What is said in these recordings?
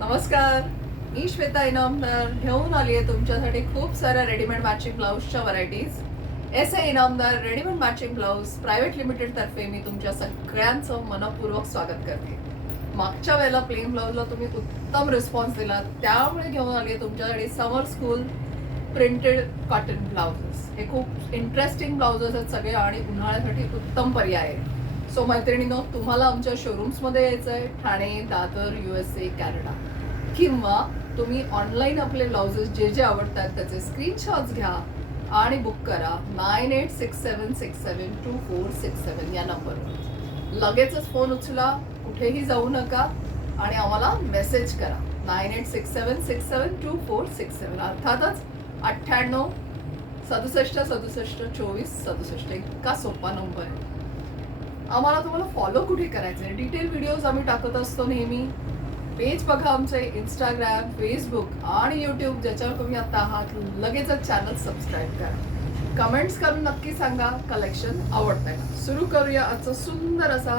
नमस्कार, मी श्वेता इनामदार घेऊन आली आहे तुमच्यासाठी खूप साऱ्या रेडीमेड मॅचिंग ब्लाऊजच्या varieties. SA Inamdar readymade matching blouse private limited तर्फे मी तुमच्या सगळ्यांचं मनपूर्वक स्वागत करते. मागच्या वेळेला प्लेन ब्लाऊजला तुम्ही उत्तम रिस्पॉन्स दिला, त्यामुळे घेऊन आली आहे तुमच्यासाठी समर स्कूल प्रिंटेड कॉटन ब्लाउजेस. हे खूप इंटरेस्टिंग ब्लाउजेस आहेत सगळे आणि उन्हाळ्यासाठी उत्तम पर्याय आहे. सो मैत्रिणींनो, तुम्हाला आमच्या शोरूम्समध्ये यायचं आहे, ठाणे, दादर, USA, कॅनडा, किंवा तुम्ही ऑनलाईन आपले ब्लाउजेस जे जे आवडतात त्याचे स्क्रीनशॉट्स घ्या आणि बुक करा 9867672467 या नंबरवर. लगेचच फोन उचला, कुठेही जाऊ नका आणि आम्हाला मेसेज करा 9867672467. अर्थातच 98 67 67 24 67. इतका सोपा नंबर आहे. आम्हाला तुम्हाला फॉलो कुठे करायचं आहे, डिटेल व्हिडिओज आम्ही टाकत असतो नेहमी. पेज बघा आमचे इंस्टाग्राम, फेसबुक आणि यूट्यूब, ज्याच्यावर तुम्ही आता आहात. लगेचच चॅनल सबस्क्राईब करा. कमेंट्स करून नक्की सांगा कलेक्शन आवडतंय का. सुरू करूया. आजचा सुंदर असा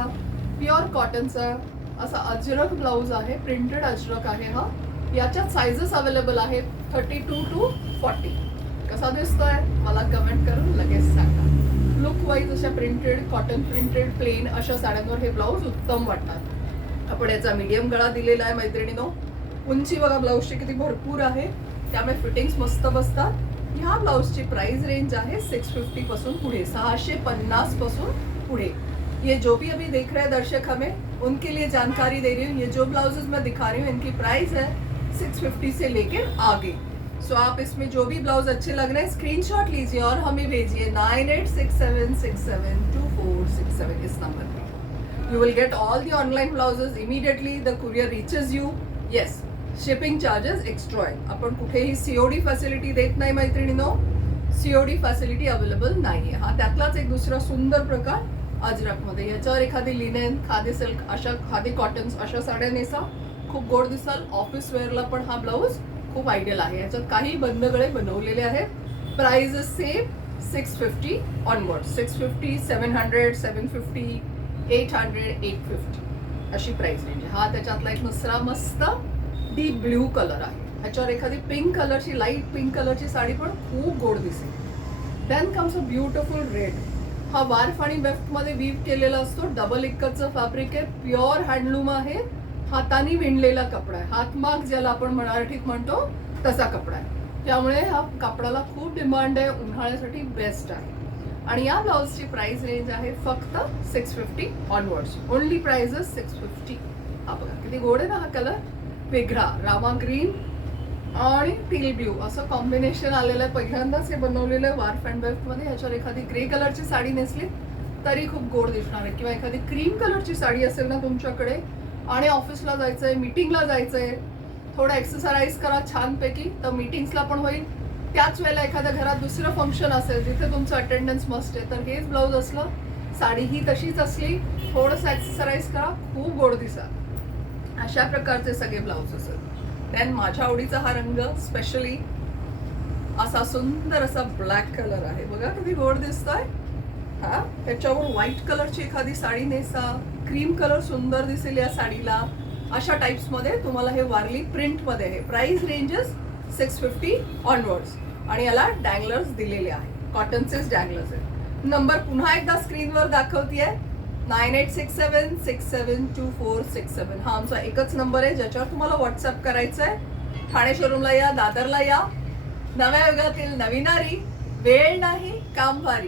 प्युअर कॉटनचा असा अजरक ब्लाऊज आहे, प्रिंटेड अजरक आहे हा. याच्यात साईजेस अवेलेबल आहेत 32 to 40. कसा दिसतोय मला कमेंट करून लगेच सांगा. लुक वाईज अशा प्रिंटेड, कॉटन प्रिंटेड, प्लेन अशा साड्यांवर हे ब्लाऊज उत्तम वाटतात. आपण याचा मीडियम गळा दिलेला आहे मैत्रिणीनो. उंची बघा ब्लाऊजची किती भरपूर आहे, त्यामुळे फिटिंग्स मस्त बसतात. ह्या ब्लाऊजची प्राइस रेंज आहे 650 पासून पुढे, 650 पासून पुढे. ये जो भी अभी देख रहे हैं दर्शक, हमें उनके लिए जानकारी दे रही हूँ. ये जो ब्लाउजेस मैं दिखा रही हूँ इनकी प्राइस है 650 से लेकर आगे. सो आप इसमें जो भी ब्लाउज अच्छे लग रहे हैं स्क्रीनशॉट लीजिए और हमें भेजिए 9867672467 इस नंबर पे. You will get all the online blouses immediately. The courier reaches you. Yes, shipping charges extra आहे. आपण कुठेही COD फॅसिलिटी देत नाही मैत्रिणींनो. COD फॅसिलिटी अवेलेबल नाहीये. हा त्यातलाच एक दुसरा सुंदर प्रकार अजरकमध्ये. याच्यावर एखादी लिनेन, खादी सिल्क, अशा खादी कॉटन्स अशा साड्या नेसा, खूप गोड दिसाल. ऑफिस वेअरला पण हा ब्लाऊज खूप आयडियल आहे. याच्यात काही बंदगळे बनवलेले आहेत. Price same 650 onward. 650, 700, 750, 800, 850 अशी प्राइस रेंज आहे. हा त्याच्यातला एक दुसरा मस्त डीप ब्ल्यू कलर आहे. ह्याच्यावर एखादी पिंक कलरची, लाईट पिंक कलरची साडी पण खूप गोड दिसेल. Then comes a beautiful red. हा वार्फ आणि वेफ्ट मध्ये वीव केलेला असतो. डबल इक्कतचं फॅब्रिक आहे, प्युअर हँडलूम आहे, हाताने विणलेला कपडा आहे. हातमाग ज्याला आपण मराठीत म्हणतो तसा कपडा आहे. त्यामुळे हा कपड्याला खूप डिमांड आहे, उन्हाळ्यासाठी बेस्ट आहे. आणि या ब्लाऊजची प्राइस रेंज आहे फक्त 650 ऑनवर्ड्स. Only price 650. हा बघा किती गोड आहे ना हा कलर. वेगळा रामा ग्रीन आणि टील ब्ल्यू असं कॉम्बिनेशन आलेलं आहे. पहिल्यांदाच हे बनवलेलं आहे वार्फ अँड वेफ्ट मध्ये. ह्याच्यावर एखादी ग्रे कलरची साडी नेसली तरी खूप गोड दिसणार आहे, किंवा एखादी क्रीम कलरची साडी असेल ना तुमच्याकडे आणि ऑफिसला जायचंय, मीटिंगला जायचंय, थोडं एक्सरसाइज करा छानपैकी, तर मीटिंग्सला पण होईल. त्याच वेळेला एखाद्या घरात दुसरं फंक्शन असेल जिथे तुमचं अटेंडन्स मस्ट आहे, तर हेच ब्लाऊज असलं, साडी ही तशीच असली, थोडंसं एक्सरसाइज करा, खूप गोड दिसा. अशा प्रकारचे सगळे ब्लाऊज असेल. देन माझ्या आवडीचा हा रंग स्पेशली असा सुंदर असा ब्लॅक कलर आहे. बघा किती गोड दिसतोय हा. त्याच्यावर व्हाईट कलरची एखादी साडी नेसा, क्रीम कलर सुंदर दिसेल या साडीला. अशा टाइप्स मध्ये तुम्हाला हे वारली प्रिंट मध्ये आहे. Price ranges 650 onwards. आणि याला डँगलर्स दिलेले आहे, कॉटनचेच डँगलर्स आहेत. नंबर पुन्हा एकदा स्क्रीनवर दाखवतीये 9867672467. हा आमचा एकच नंबर आहे ज्याच्यावर तुम्हाला व्हॉट्सअप करायचं आहे. ठाणे शोरूमला या, दादरला या. नव्या युगातील नवीनारी, वेळ नाही काम भारी.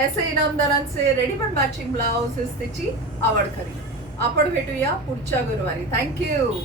SA इनामदारांचे रेडीमेड मॅचिंग ब्लाउज त्याची आवड खरी. आपण भेटूया पुढच्या गुरुवारी. थँक्यू.